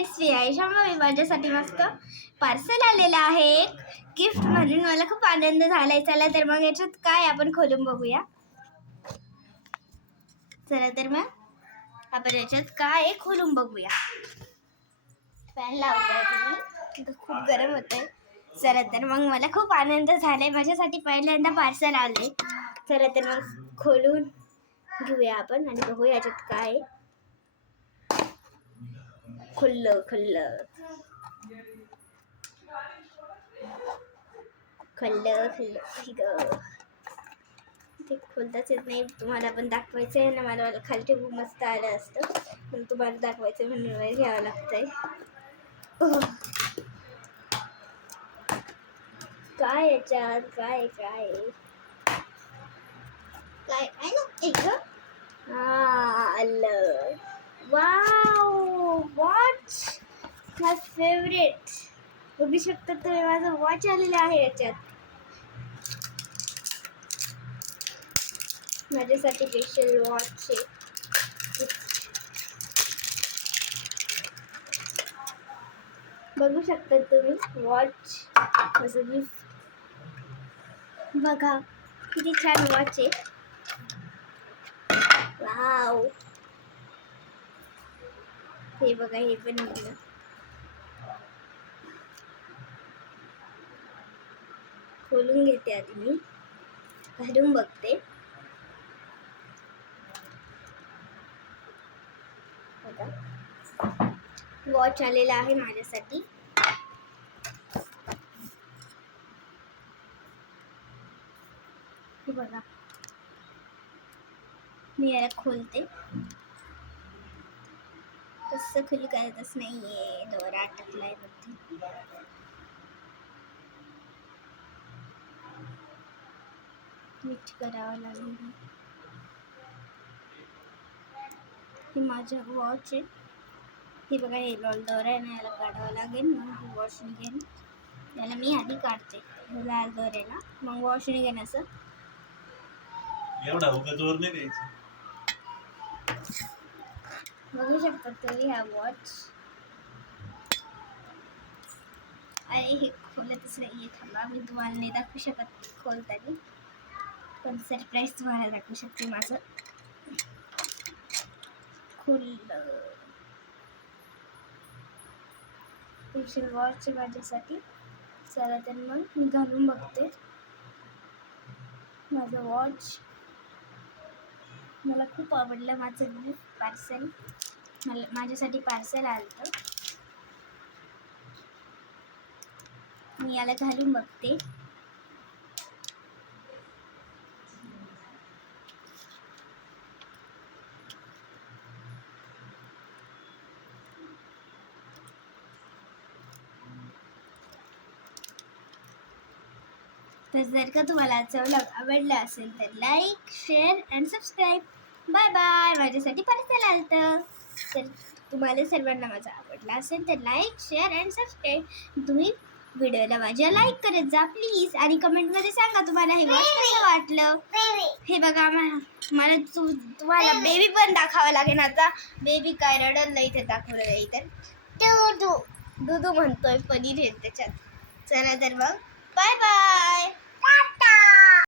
Friends, मी आयशा. मी माझ्यासाठी मस्त parcel आलेलं आहे एक गिफ्ट म्हणून. मला खूप आनंद झालाय. चला तर मग याच्यात काय आपण खोलून बघूया. चला तर मग आपण याच्यात काय आहे खोलून बघूया. फॅन लावतोय, खूप गरम होतंय. चला तर मग मला खूप आनंद झालाय. माझ्यासाठी पहिल्यांदा पार्सल आले. चला तर मग खोलून घेऊया आपण आणि बघूया याच्यात काय. खुल्लं खुल्लं खुल्लं खुल्लं ते खोलताच येत नाही. तुम्हाला पण दाखवायचं आहे ना. मला खालचे खूप मस्त आलं असतं, पण तुम्हाला दाखवायचं म्हणून मला घ्यावं लागतंय. काय याच्यात काय काय काय काय ना एक आलं. वाव, वॉच माय फेवरेट. बघू शकता तुम्ही, माझं वॉच आलेलं आहे याच्यात. माझ्यासाठी स्पेशल वॉच आहे. बघू शकता तुम्ही वॉच माझं गिफ्ट. बघा किती छान वॉच आहे. वाव, हे बघा, हे पण निघलं. खोलून घेते आधी मी, घालून बघते. बघा, वॉच आलेला आहे माझ्यासाठी. हे बघा, मी याला खोलते. तसं खुली करतच नाहीये, दोरा अटकलाय मध्ये. नीट करावं लागेल. हे माझं वॉच आहे. हे बघा, हे लाल दोरा आहे ना, याला काढावं लागेल, मग वॉच निघेल. याला मी आधी काढते लाल दोऱ्याला, मग वॉश निघेल. असं एवढा उगाचवर नाही द्यायचं. बघू शकता तुम्ही हा वॉच. अरे हे खोलतच नाहीये. थांबा, मी तुम्हाला नाही दाखवू शकत खोलताना, पण सरप्राईज तुम्हाला दाखवू शकते. माझं खुललं स्पेशल वॉच आहे माझ्यासाठी. चला तर मग मी घालून बघते माझं वॉच. मला खूप आवडलं माझं गिफ्ट पार्सल. माझ्यासाठी पार्सल आलं. मी याला घालून बघते. तर जर का तुम्हाला आजचा व्लॉग आवडला असेल तर like, share and subscribe. Bye bye. माझ्यासाठी पार्सल आलं. तर तुम्हाला सर्वांना माझा आवडला असेल तर लाईक, शेअर अँड सबस्क्राईब. तुम्ही व्हिडिओला माझ्या लाईक करत जा प्लीज, आणि कमेंटमध्ये सांगा तुम्हाला हे वॉच कसं वाटलं. हे बघा, मला तुम्हाला बेबी पण दाखवावं लागेल. आता बेबी काय रडल नाही, इथे दाखवलं नाही तर दूधू म्हणतोय, पनीर आहे त्याच्यात. चला तर मग बाय बाय.